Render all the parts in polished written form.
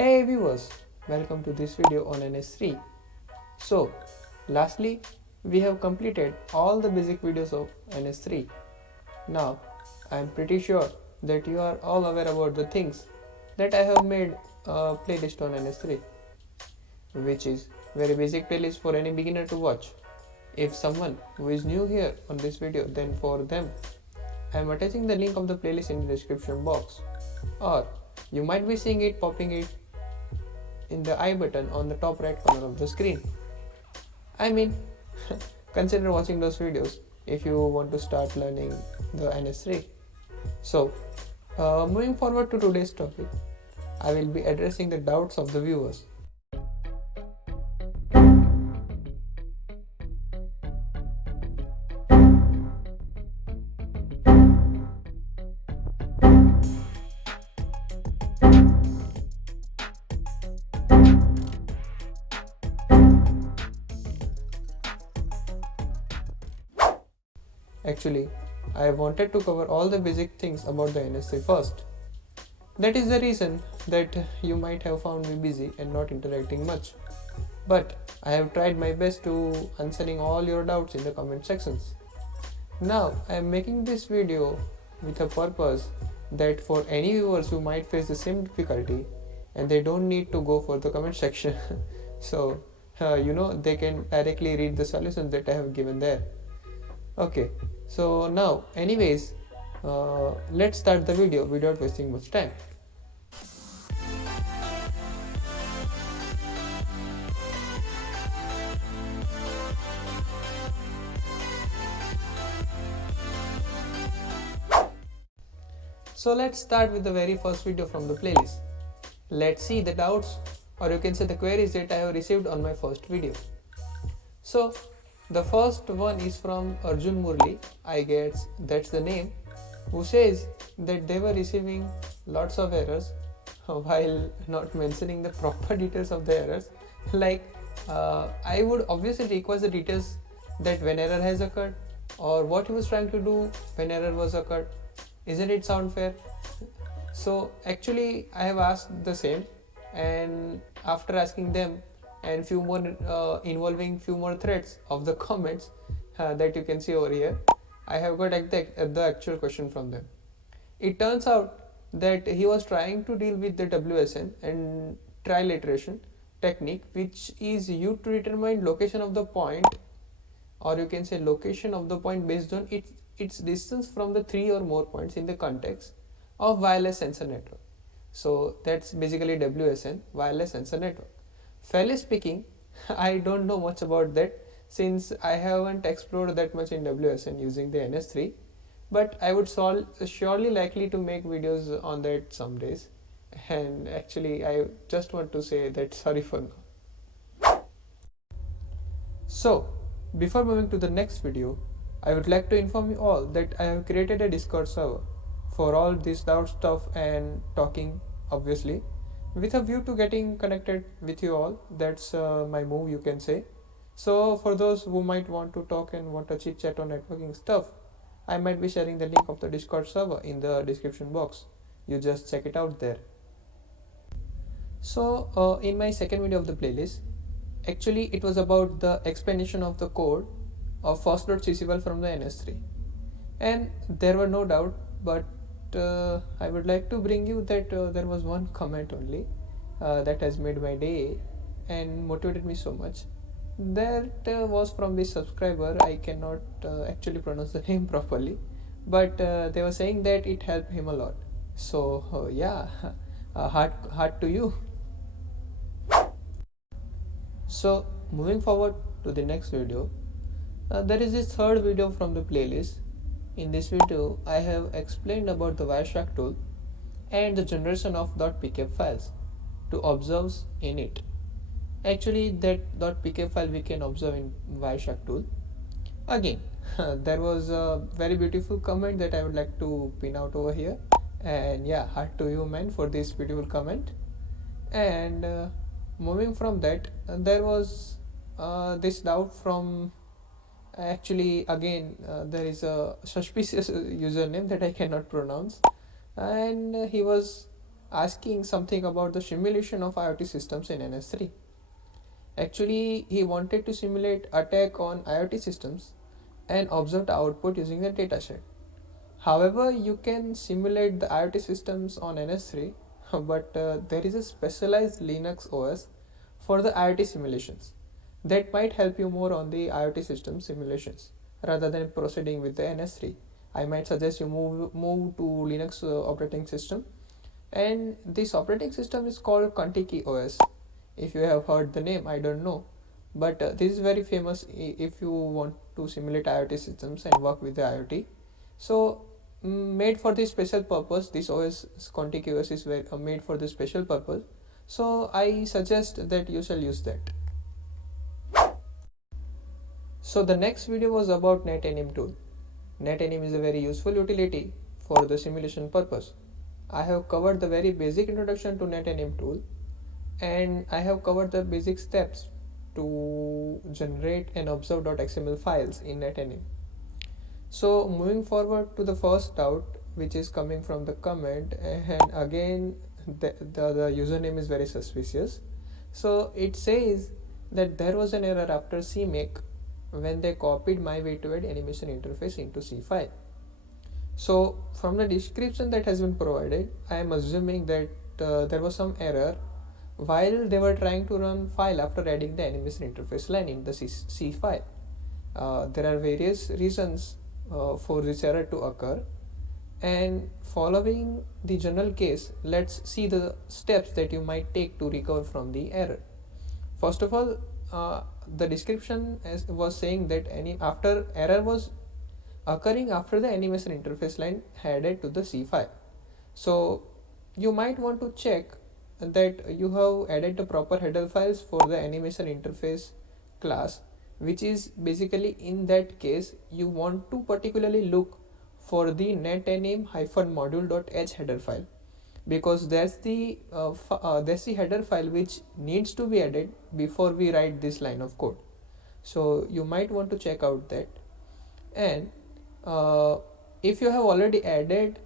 Hey viewers, welcome to this video on NS3. So, lastly, we have completed all the basic videos of NS3. Now, I am pretty sure that you are all aware about the things that I have made a playlist on NS3, which is very basic playlist for any beginner to watch. If someone who is new here on this video, then for them, I am attaching the link of the playlist in the description box, or you might be seeing it popping it in the I button on the top right corner of the screen. I mean, consider watching those videos if you want to start learning the NS3. So, moving forward to today's topic, I will be addressing the doubts of the viewers. Actually, I wanted to cover all the basic things about the NS3 first. That is the reason that you might have found me busy and not interacting much. But I have tried my best to answering all your doubts in the comment sections. Now I am making this video with a purpose that for any viewers who might face the same difficulty and they don't need to go for the comment section so they can directly read the solutions that I have given there. Okay, so now anyways, let's start the video without wasting much time. So let's start with the very first video from the playlist. Let's see the doubts, or you can say the queries that I have received on my first video. So the first one is from Arjun Murli, I guess that's the name, who says that they were receiving lots of errors while not mentioning the proper details of the errors. Like I would obviously request the details that when error has occurred or what he was trying to do when error was occurred. Isn't it sound fair? So actually I have asked the same, and after asking them and few more involving few more threads of the comments that you can see over here, I have got the actual question from them. It turns out that he was trying to deal with the WSN and trial iteration technique, which is used to determine location of the point, or you can say location of the point based on its distance from the 3 or more points in the context of wireless sensor network. So that's basically WSN, wireless sensor network. Fairly speaking, I don't know much about that since I haven't explored that much in WSN using the NS3, but I would surely likely to make videos on that some days. And actually I just want to say that sorry for now. So before moving to the next video, I would like to inform you all that I have created a Discord server for all this doubt stuff and talking, obviously, with a view to getting connected with you all. That's my move, you can say. So for those who might want to talk and want to chit chat on networking stuff, I might be sharing the link of the Discord server in the description box. You just check it out there. So in my second video of the playlist, actually it was about the explanation of the code of first.ccval from the NS3, and there were no doubt, but I would like to bring you that there was one comment only that has made my day and motivated me so much. That was from this subscriber. I cannot actually pronounce the name properly, but they were saying that it helped him a lot. So yeah, heart to you. So moving forward to the next video, there is this third video from the playlist. In this video, I have explained about the Wireshark tool and the generation of .pkf files to observe in it. Actually, that .pkf file we can observe in Wireshark tool. Again, there was a very beautiful comment that I would like to pin out over here. And yeah, heart to you, man, for this beautiful comment. And moving from that, there was this doubt from actually again there is a suspicious username that I cannot pronounce, and he was asking something about the simulation of IoT systems in NS3. Actually, he wanted to simulate attack on IoT systems and observe the output using the dataset. However, you can simulate the IoT systems on NS3, but there is a specialized Linux OS for the IoT simulations that might help you more on the IoT system simulations rather than proceeding with the NS3. I might suggest you move to Linux operating system, and this operating system is called Contiki OS. If you have heard the name, I don't know, but this is very famous if you want to simulate IoT systems and work with the IoT. So made for this special purpose, this OS Contiki OS is made for this special purpose, so I suggest that you shall use that. So the next video was about NetAnim tool. NetAnim is a very useful utility for the simulation purpose. I have covered the very basic introduction to NetAnim tool, and I have covered the basic steps to generate and observe .xml files in NetAnim. So moving forward to the first doubt, which is coming from the comment, and again the username is very suspicious. So it says that there was an error after CMake when they copied my way to add animation interface into C file. So from the description that has been provided, I am assuming that there was some error while they were trying to run file after adding the animation interface line in the C file. There are various reasons for this error to occur, and following the general case, let's see the steps that you might take to recover from the error. First of all, the description was saying that after error was occurring after the animation interface line added to the C file. So you might want to check that you have added the proper header files for the animation interface class, which is basically, in that case, you want to particularly look for the netanim-module.h header file, because that's the header file which needs to be added before we write this line of code. So you might want to check out that. And if you have already added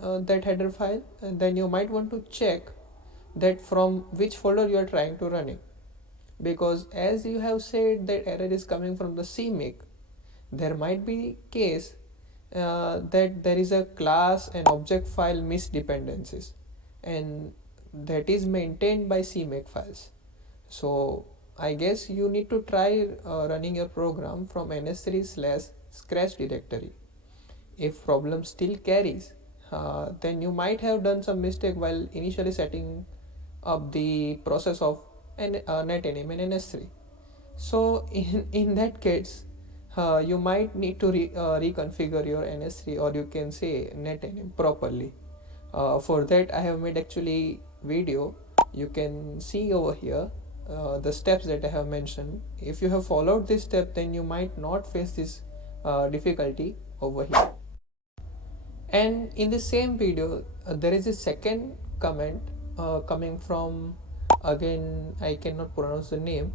that header file, then you might want to check that from which folder you are trying to run it, because as you have said that error is coming from the CMake, there might be case that there is a class and object file misdependencies, and that is maintained by CMake files. So I guess you need to try running your program from ns3/scratch directory. If problem still carries, then you might have done some mistake while initially setting up the process of NetAnim and NS3. So in that case, you might need to reconfigure your NS3, or you can say NetAnim properly. For that, I have made actually video. You can see over here the steps that I have mentioned. If you have followed this step, then you might not face this difficulty over here. And in the same video, there is a second comment coming from, again I cannot pronounce the name,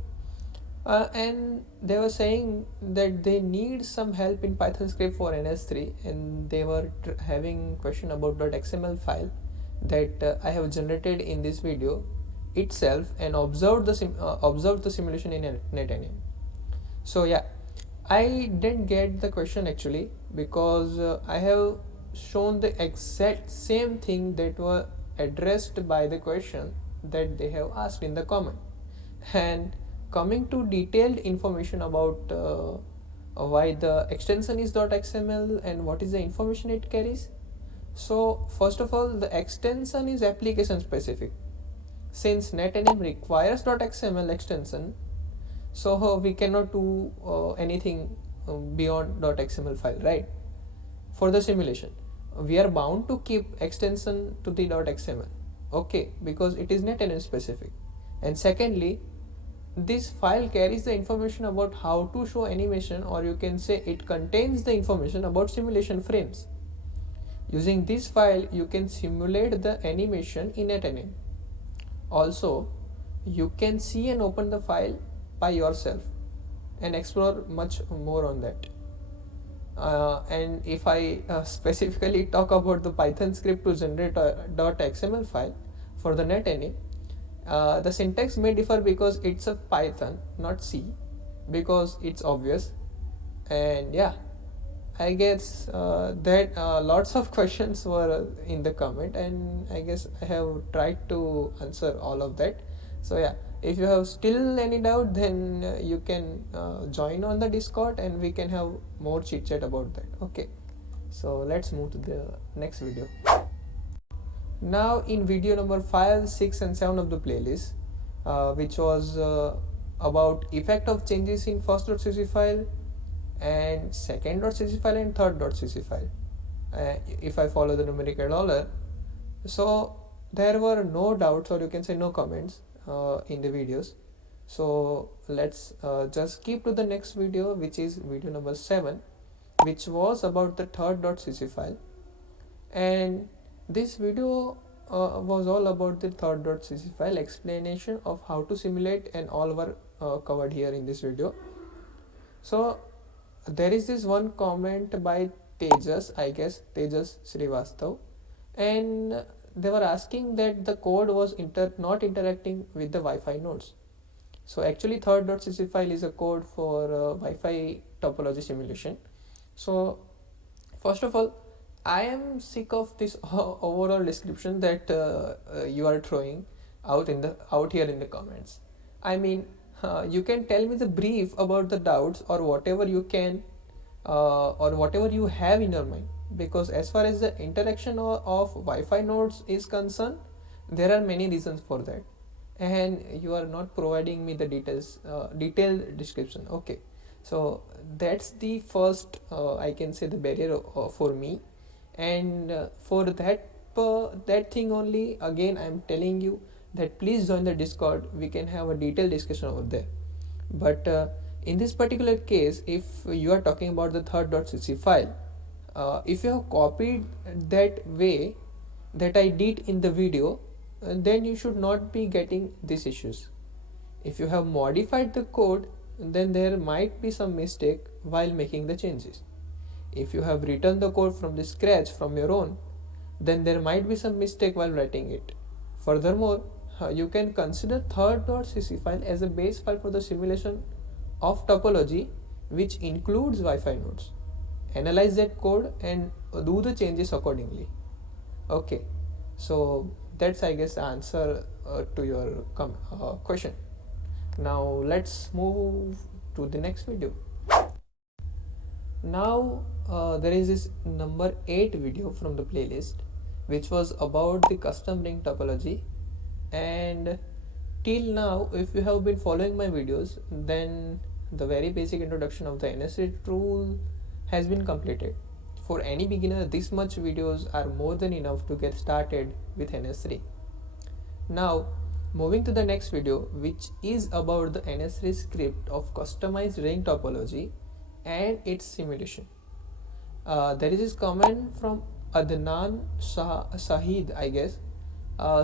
and they were saying that they need some help in Python script for NS3, and they were having question about .xml file that I have generated in this video itself and observed the simulation in NetAnim. So yeah, I didn't get the question actually, because I have shown the exact same thing that were addressed by the question that they have asked in the comment. And coming to detailed information about why the extension is .xml and what is the information it carries. So first of all, the extension is application specific. Since NetAnim requires .xml extension, so we cannot do anything beyond .xml file, right? For the simulation, we are bound to keep extension to the .xml, okay, because it is NetAnim specific. And secondly, this file carries the information about how to show animation, or you can say it contains the information about simulation frames. Using this file, you can simulate the animation in NetAnim. Also, you can see and open the file by yourself and explore much more on that. And if I specifically talk about the Python script to generate a .xml file, for the netNA, the syntax may differ because it's a Python, not C, because it's obvious. And yeah, I guess that lots of questions were in the comment, and I guess I have tried to answer all of that. So yeah, if you have still any doubt, then you can join on the Discord and we can have more chit chat about that. Okay, so let's move to the next video. Now in video number 5, 6 and 7 of the playlist, which was about effect of changes in first.cc file and second.cc file and third.cc file, if I follow the numerical order. So there were no doubts, or you can say no comments in the videos. So let's just skip to the next video, which is video number 7, which was about the third.cc file. And this video was all about the third.cc file, explanation of how to simulate, and all were covered here in this video. So there is this one comment by Tejas, I guess Tejas Srivastav, and they were asking that the code was not interacting with the Wi-Fi nodes. So actually third.cc file is a code for Wi-Fi topology simulation. So first of all, I am sick of this overall description that you are throwing out here in the comments. I mean, you can tell me the brief about the doubts, or whatever you can, or whatever you have in your mind, because as far as the interaction of Wi-Fi nodes is concerned, there are many reasons for that, and you are not providing me the detailed description. Okay, so that's the first I can say the barrier for me. And for that thing only, again I'm telling you that please join the Discord, we can have a detailed discussion over there. But in this particular case, if you are talking about the third.cc file, if you have copied that way that I did in the video, then you should not be getting these issues. If you have modified the code, then there might be some mistake while making the changes. If you have written the code from the scratch from your own, then there might be some mistake while writing it. Furthermore, you can consider third.cc file as a base file for the simulation of topology, which includes Wi-Fi nodes. Analyze that code and do the changes accordingly. Okay, so that's I guess the answer to your question. Now let's move to the next video. Now there is this number 8 video from the playlist, which was about the custom ring topology. And till now, if you have been following my videos, then the very basic introduction of the NS3 tool has been completed. For any beginner, this much videos are more than enough to get started with NS3. Now moving to the next video, which is about the NS3 script of customized ring topology and its simulation. There is this comment from Adnan Sahid, I guess,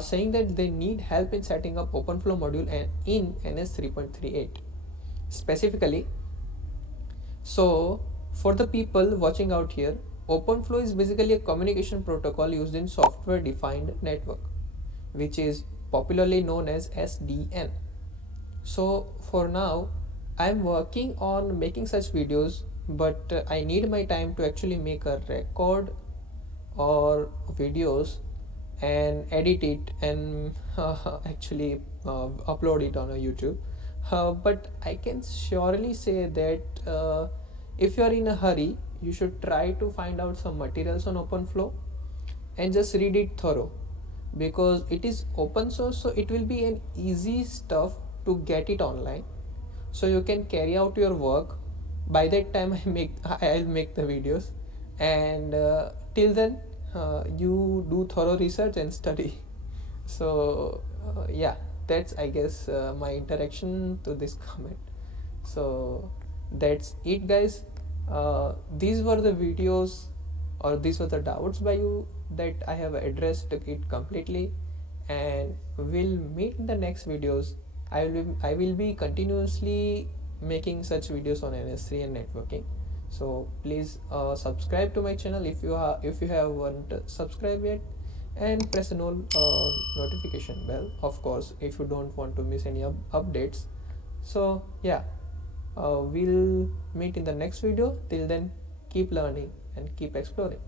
saying that they need help in setting up OpenFlow module and in NS 3.38 specifically. So for the people watching out here, OpenFlow is basically a communication protocol used in software defined network, which is popularly known as SDN. So for now, I'm working on making such videos, but I need my time to actually make a record or videos and edit it and actually upload it on a YouTube. But I can surely say that if you are in a hurry, you should try to find out some materials on OpenFlow and just read it thorough, because it is open source, so it will be an easy stuff to get it online, so you can carry out your work. By that time I'll make the videos, and till then you do thorough research and study. So yeah, that's I guess my interaction to this comment. So that's it, guys. These were the videos, or these were the doubts by you that I have addressed it completely, and we'll meet in the next videos. I will be continuously making such videos on NS3 and networking. So please subscribe to my channel if you haven't subscribed yet, and press the notification bell, of course, if you don't want to miss any updates. So yeah, we'll meet in the next video. Till then, keep learning and keep exploring.